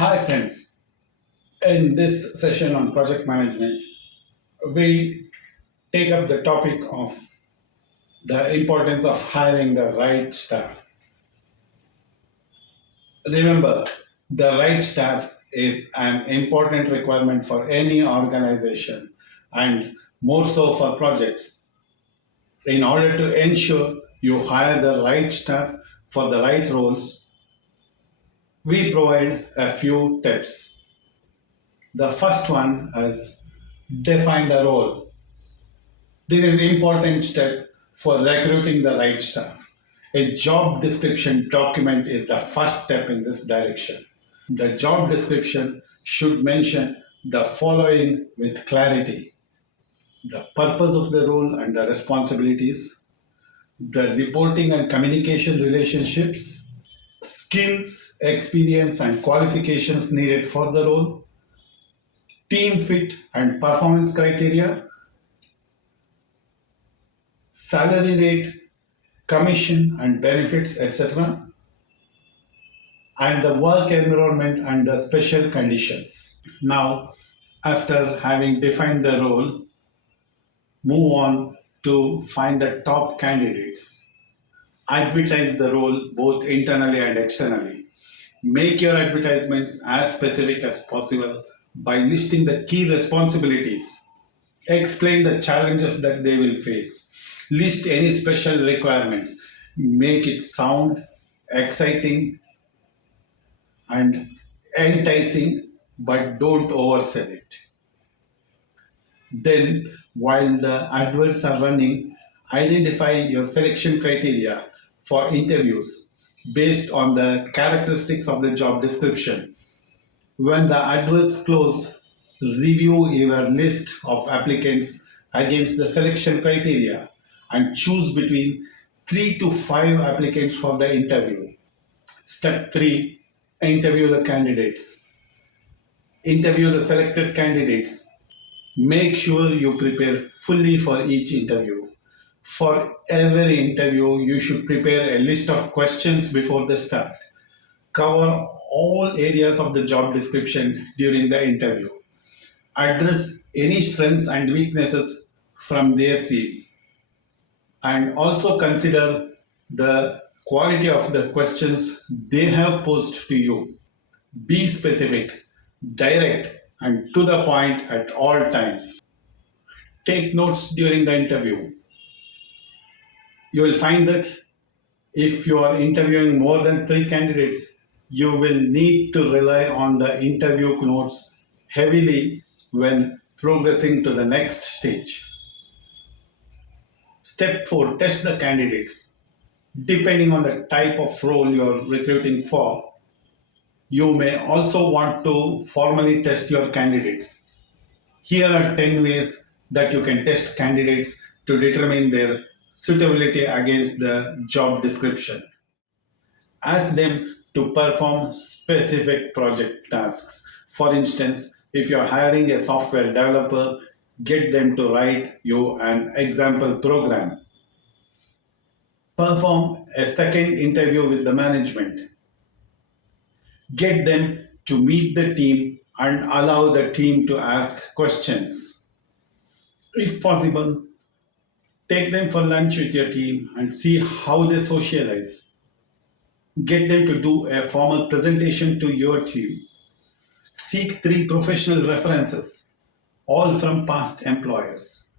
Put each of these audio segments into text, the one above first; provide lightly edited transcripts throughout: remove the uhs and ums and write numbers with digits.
Hi friends, in this session on project management, we take up the topic of the importance of hiring the right staff. Remember, the right staff is an important requirement for any organization and more so for projects. In order to ensure you hire the right staff for the right roles, we provide a few tips. The first one is define the role. This is an important step for recruiting the right staff. A job description document is the first step in this direction. The job description should mention the following with clarity: the purpose of the role and the responsibilities, the reporting and communication relationships, skills, experience, and qualifications needed for the role, team fit and performance criteria, salary rate, commission and benefits, etc., and the work environment and the special conditions. Now, after having defined the role, move on to find the top candidates. Advertise the role both internally and externally. Make your advertisements as specific as possible by listing the key responsibilities. Explain the challenges that they will face. List any special requirements. Make it sound exciting and enticing, but don't oversell it. Then, while the adverts are running, identify your selection criteria for interviews based on the characteristics of the job description. When the adverts close, review your list of applicants against the selection criteria and choose between 3 to 5 applicants for the interview. Step 3: interview the candidates. Interview the selected candidates. Make sure you prepare fully for each interview. For every interview, you should prepare a list of questions before the start. Cover all areas of the job description during the interview. Address any strengths and weaknesses from their CV. And also consider the quality of the questions they have posed to you. Be specific, direct, and to the point at all times. Take notes during the interview. You will find that if you are interviewing more than 3 candidates, you will need to rely on the interview notes heavily when progressing to the next stage. Step 4: test the candidates. Depending on the type of role you are recruiting for, you may also want to formally test your candidates. Here are 10 ways that you can test candidates to determine their suitability against the job description. Ask them to perform specific project tasks. For instance, if you're hiring a software developer, get them to write you an example program. Perform a second interview with the management. Get them to meet the team and allow the team to ask questions. If possible, take them for lunch with your team and see how they socialize. Get them to do a formal presentation to your team. Seek 3 professional references, all from past employers.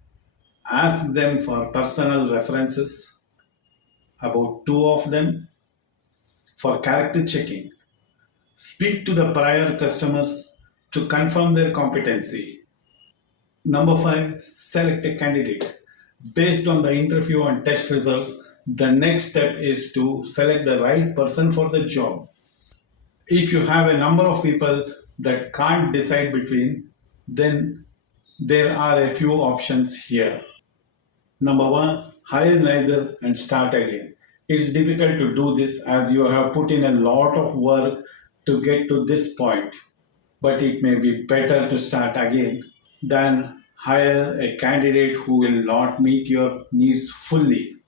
Ask them for personal references, about 2 of them, for character checking. Speak to the prior customers to confirm their competency. Number 5, select a candidate. Based on the interview and test results, the next step is to select the right person for the job. If you have a number of people that can't decide between, then there are a few options here. Number 1, hire neither and start again. It's difficult to do this as you have put in a lot of work to get to this point, but it may be better to start again than hire a candidate who will not meet your needs fully.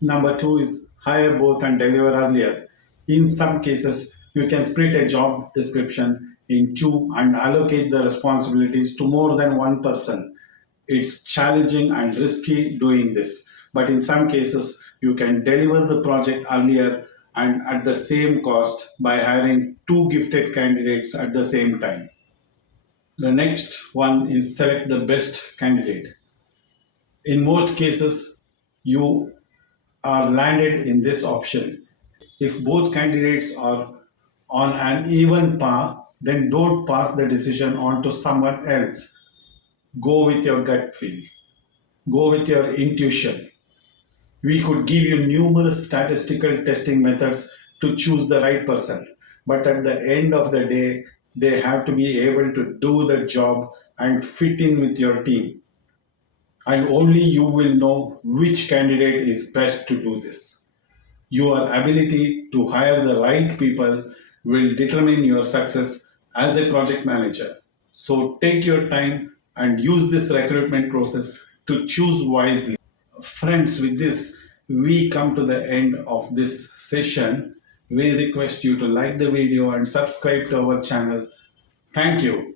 Number 2 is hire both and deliver earlier. In some cases, You can split a job description in two and allocate the responsibilities to more than one person. It's challenging and risky doing this, but in some cases, you can deliver the project earlier and at the same cost by hiring two gifted candidates at the same time. The next one is select the best candidate. In most cases, you are landed in this option. If both candidates are on an even par, then don't pass the decision on to someone else. Go with your gut feel, go with your intuition. We could give you numerous statistical testing methods to choose the right person, but at the end of the day, they have to be able to do the job and fit in with your team. And only you will know which candidate is best to do this. Your ability to hire the right people will determine your success as a project manager. So take your time and use this recruitment process to choose wisely. Friends, with this, we come to the end of this session. We request you to like the video and subscribe to our channel. Thank you.